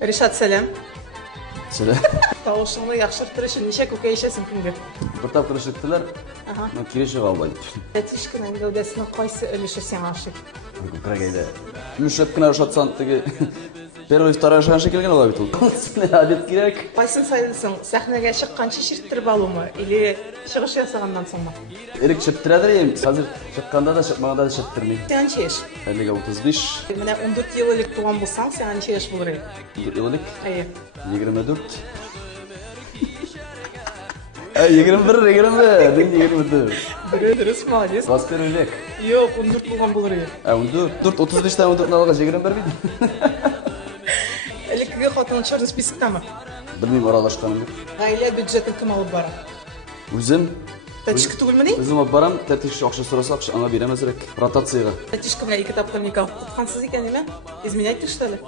Ришат, сәлем. Сәлем. Тауышыңны яхшыртыр өчен ничә күкәй ишәсең көнгә? Bir тапкыр эшеттеләр. Мен кирешеп албай. Тәтишкенең гәүдәсенең кайсы өлеше сиңа ошый? Күкрәгәйдә. Мөшәп кенә ошатсан теге первый второй шансы килгән ала бит ул. Обед кирәк. Кайсын сайлысың? Сәхнәгә чыкканчы чирттереп алумы или чыгыш ясагандан соңмы? Эрик чептерәдер инде. Хәзер чыкканда да чыкмаганда да чептерми. Сиңа ничә яшь? 35. Менә 14 ел элек туган булсаң, сиңа ничә яшь булыр иде? Елык. Әйе. 24. 21. Дин 24. Дөрес, молодец. 21 век. Юк, 14 булган булыр иде. 14. 35 14 алга 21 бит. Элеккеге хатының черный списоктамы? Белмим аралашканын. Гаилә бюджетын кем алып бара? Үзем Тәтишке түгелме ни? Үзем алып барам, тәтиш акча сорасак, аңа бирәмезрәк. Ротациягә. Тәтишке белән ике тапкыр никах тоткансыз икән име? Изменяйте что ли?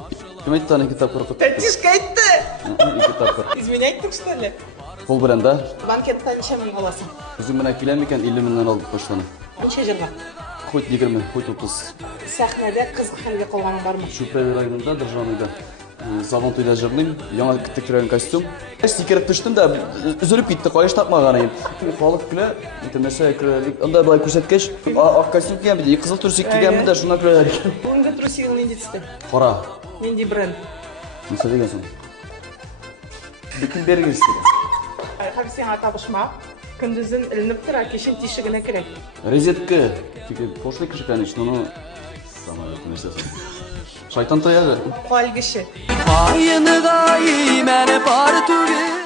Кем әйтте аны китап кырып? Тәтишке әйтте! Ике тапкыр. Изменяйте что ли? Кул белән да. Банкетта ничә мең аласың? Үзем менә киләм икән 50 меңнән алып башланы. Ничә җырга? Хоть 20, хоть 30. Сәхнәдә кызык хәлгә калганың бармы? Шупрай районында, Державныйда. Сабан туйда җырлыйм, яңа тектерәгән костюм. Сикереп төштем дә, үзелеп китте, каяш тапмаган идем. Халык көлә, итмәсә көләлек. Анда былай күрсәткәч, ак костюм кигән бит, кызыл трусик кигәнмен дә, шуңа көләләр икән. Бүгенге трусигың нинди төстә? Кара. Нинди бренд? Нисә дигән соң? Битен бергез. Һәм сиңа табышма. Көндезен эленеп тора, кешен тишегенә керәк. Розетка. Тик пошлый кеше, конечно, но самое нәрсә. Шайтан таягы. Калгышы. Ayını daim ene par tüge